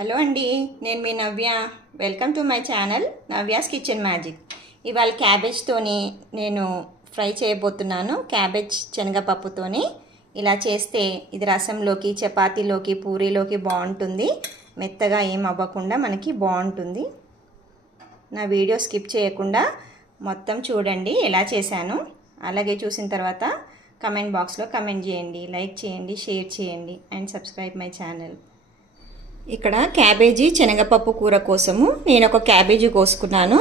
Hello అండి, నేను మీ Navya. Welcome to my channel Navya's kitchen magic. ఇవాళ క్యాబేజ్తోని నేను ఫ్రై చేయబోతున్నాను. క్యాబేజ్ శనగపప్పుతోని ఇలా చేస్తే ఇది రసంలోకి, చపాతీలోకి, పూరీలోకి బాగుంటుంది. మెత్తగా ఏం అవ్వకుండా మనకి బాగుంటుంది. నా వీడియో స్కిప్ చేయకుండా మొత్తం చూడండి ఎలా చేశాను. అలాగే చూసిన తర్వాత కమెంట్ బాక్స్లో కమెంట్ చేయండి, లైక్ చేయండి, షేర్ చేయండి అండ్ సబ్స్క్రైబ్ మై ఛానల్. ఇక్కడ క్యాబేజీ శనగపప్పు కూర కోసము నేను ఒక క్యాబేజీ కోసుకున్నాను.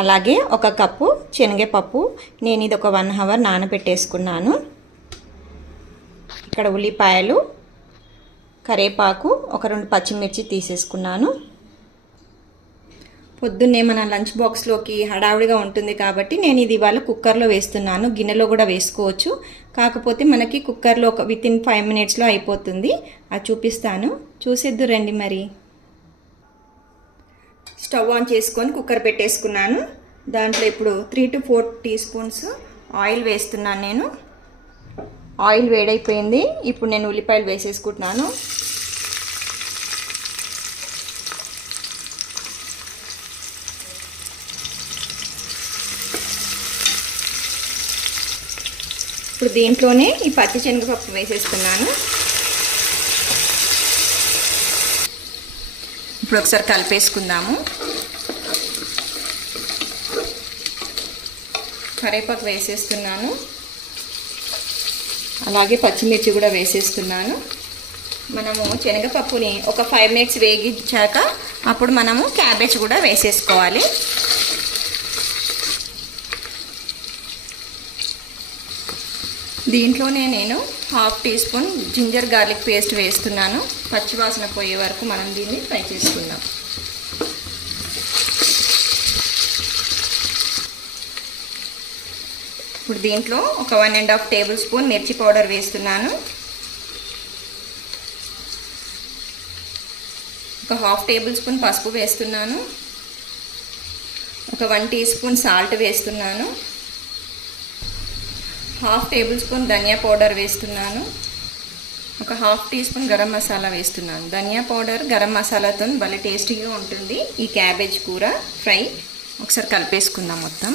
అలాగే ఒక కప్పు శనగపప్పు నేను ఇది ఒక 1 అవర్ నానబెట్టేసుకున్నాను. ఇక్కడ ఉల్లిపాయలు, కరివేపాకు, ఒక 2 పచ్చిమిర్చి తీసేసుకున్నాను. పొద్దున్నే మన లంచ్ బాక్స్లోకి హడావుడిగా ఉంటుంది కాబట్టి నేను ఇది ఇవాళ కుక్కర్లో వేస్తున్నాను. గిన్నెలో కూడా వేసుకోవచ్చు, కాకపోతే మనకి కుక్కర్లో ఒక వితిన్ 5 మినిట్స్లో అయిపోతుంది. అది చూపిస్తాను, చూసేద్దు రండి. మరి స్టవ్ ఆన్ చేసుకొని కుక్కర్ పెట్టేసుకున్నాను. దాంట్లో ఇప్పుడు 3 to 4 టీ స్పూన్స్ ఆయిల్ వేస్తున్నాను నేను. ఆయిల్ వేడైపోయింది. ఇప్పుడు నేను ఉల్లిపాయలు వేసేసుకుంటున్నాను. ఇప్పుడు దీంట్లోనే ఈ పచ్చి శనగపప్పు వేసేస్తున్నాను. ఇప్పుడు ఒకసారి కలిపేసుకుందాము. కరివేపాకు వేసేస్తున్నాను, అలాగే పచ్చిమిర్చి కూడా వేసేస్తున్నాను. మనము శనగపప్పుని ఒక 5 మినిట్స్ వేగించాక అప్పుడు మనము క్యాబేజ్ కూడా వేసేసుకోవాలి. దీంట్లోనే నేను 1/2 teaspoon ginger garlic paste వేస్తున్నాను. పచ్చివాసన పోయే వరకు మనం దీన్ని ఫ్రై చేసుకుందాం. ఇప్పుడు దీంట్లో ఒక 1.5 టేబుల్ స్పూన్ మిర్చి పౌడర్ వేస్తున్నాను. ఒక 1/2 టేబుల్ స్పూన్ పసుపు వేస్తున్నాను. ఒక 1 టీ స్పూన్ సాల్ట్ వేస్తున్నాను. 1/2 టేబుల్ స్పూన్ ధనియా పౌడర్ వేస్తున్నాను. ఒక 1/2 టీ స్పూన్ గరం మసాలా వేస్తున్నాను. ధనియా పౌడర్, గరం మసాలాతో భలే టేస్టీగా ఉంటుంది ఈ క్యాబేజ్ కూర ఫ్రై. ఒకసారి కలిపేసుకుందాం మొత్తం.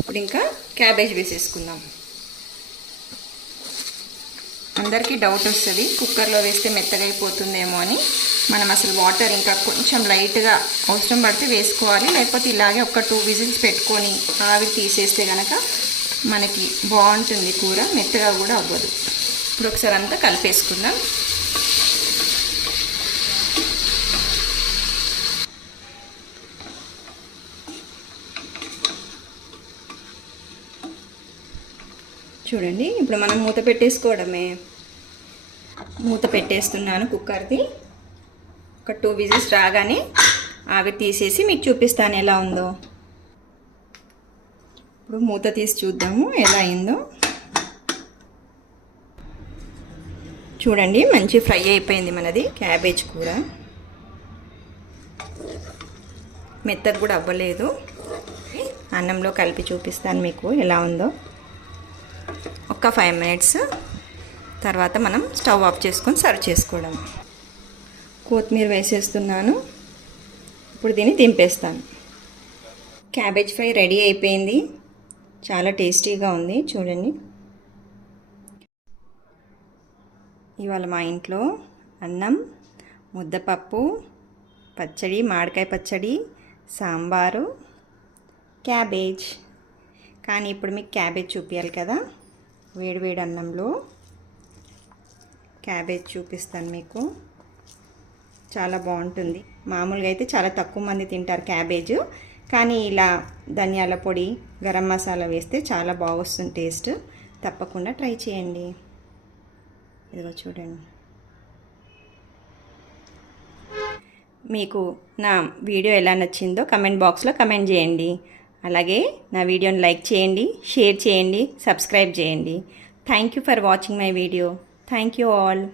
ఇప్పుడు ఇంకా క్యాబేజ్ వేసేసుకుందాం. అందరికీ డౌట్ వస్తుంది కుక్కర్లో వేస్తే మెత్తగా అయిపోతుందేమో అని. మనం అసలు వాటర్ ఇంకా కొంచెం లైట్గా అవసరం పడితే వేసుకోవాలి, లేకపోతే ఇలాగే ఒక 2 విజిల్స్ పెట్టుకొని ఆవిరి తీసేస్తే కనుక మనకి బాగుంటుంది కూర, మెత్తగా కూడా అవ్వదు. ఇప్పుడు ఒకసారి అంతా కలిపేసుకుందాం. చూడండి, ఇప్పుడు మనం మూత పెట్టేసుకోవడమే. మూత పెట్టేస్తున్నాను కుక్కర్ది. ఒక 2 విజిల్స్ రాగానే ఆవిరి తీసేసి మీకు చూపిస్తాను ఎలా ఉందో. ఇప్పుడు మూత తీసి చూద్దాము ఎలా అయిందో. చూడండి, మంచి ఫ్రై అయిపోయింది మనది క్యాబేజ్ కూర. మెత్తగా కూడా అవ్వలేదు. అన్నంలో కలిపి చూపిస్తాను మీకు ఎలా ఉందో. ఒక 5 మినిట్స్ తర్వాత మనం స్టవ్ ఆఫ్ చేసుకొని సర్వ్ చేసుకోవడం. కొత్తిమీర వేసేస్తున్నాను. ఇప్పుడు దీన్ని దింపేస్తాను. క్యాబేజ్ ఫ్రై రెడీ అయిపోయింది. చాలా టేస్టీగా ఉంది. చూడండి, ఇవాళ మా ఇంట్లో అన్నం, ముద్దపప్పు, పచ్చడి, మామిడికాయ పచ్చడి, సాంబారు, క్యాబేజ్. కానీ ఇప్పుడు మీకు క్యాబేజ్ చూపించాలి కదా, వేడివేడి అన్నంలో క్యాబేజ్ చూపిస్తాను మీకు. చాలా బాగుంటుంది. మామూలుగా అయితే చాలా తక్కువ మంది తింటారు క్యాబేజ్, కానీ ఇలా ధనియాల పొడి, గరం మసాలా వేస్తే చాలా బాగొస్తుంది టేస్ట్. తప్పకుండా ట్రై చేయండి. ఇదిగో చూడండి. మీకు నా వీడియో ఎలా నచ్చిందో కమెంట్ బాక్స్లో కమెంట్ చేయండి. అలాగే నా వీడియోని లైక్ చేయండి, షేర్ చేయండి, సబ్స్క్రైబ్ చేయండి. Thank you for watching my video. Thank you all.